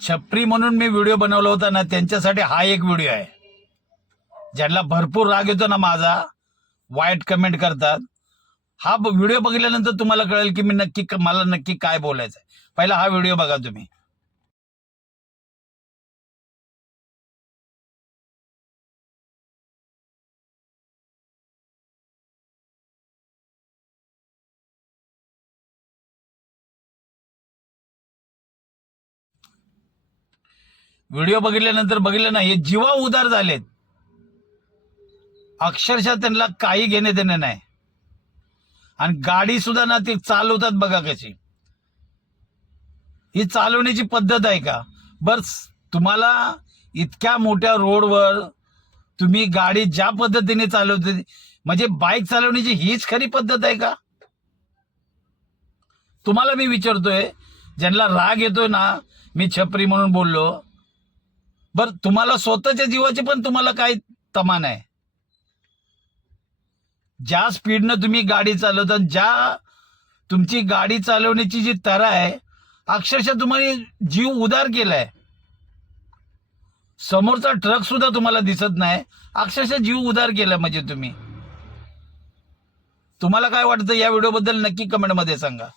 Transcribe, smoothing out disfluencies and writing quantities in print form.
छपरी म्हणून मी व्हिडिओ बनवला होता ना, त्यांच्यासाठी हा एक व्हिडिओ आहे. ज्यांना भरपूर राग येतो ना माझा, वाईट कमेंट करतात, हा व्हिडिओ बघितल्यानंतर तुम्हाला कळेल की मला नक्की काय बोलायचं आहे. पहिला हा व्हिडिओ बघा तुम्ही. व्हिडिओ बघितल्यानंतर बघितलं ना, हे जीवा उदार झालेत. अक्षरशः त्यांना काही घेणे देणे नाही. आणि गाडी सुद्धा ना ती चालवतात बघा कशी. ही चालवण्याची पद्धत आहे का? बस तुम्हाला इतक्या मोठ्या रोडवर तुम्ही गाडी ज्या पद्धतीने चालवते, म्हणजे बाईक चालवण्याची हीच खरी पद्धत आहे का? तुम्हाला मी विचारतोय, ज्यांना राग येतोय ना मी छपरी म्हणून बोललो, बर तुम्हाला स्वतःच्या जीवाची पण तुम्हाला काय तमान आहे? ज्या स्पीडनं तुम्ही गाडी चालवता, ज्या तुमची गाडी चालवण्याची जी तरा आहे, अक्षरशः तुम्हाला जीव उदार केलाय. समोरचा ट्रक सुद्धा तुम्हाला दिसत नाही, अक्षरशः जीव उदार केलाय. म्हणजे तुम्हाला काय वाटतं या व्हिडिओबद्दल नक्की कमेंटमध्ये सांगा.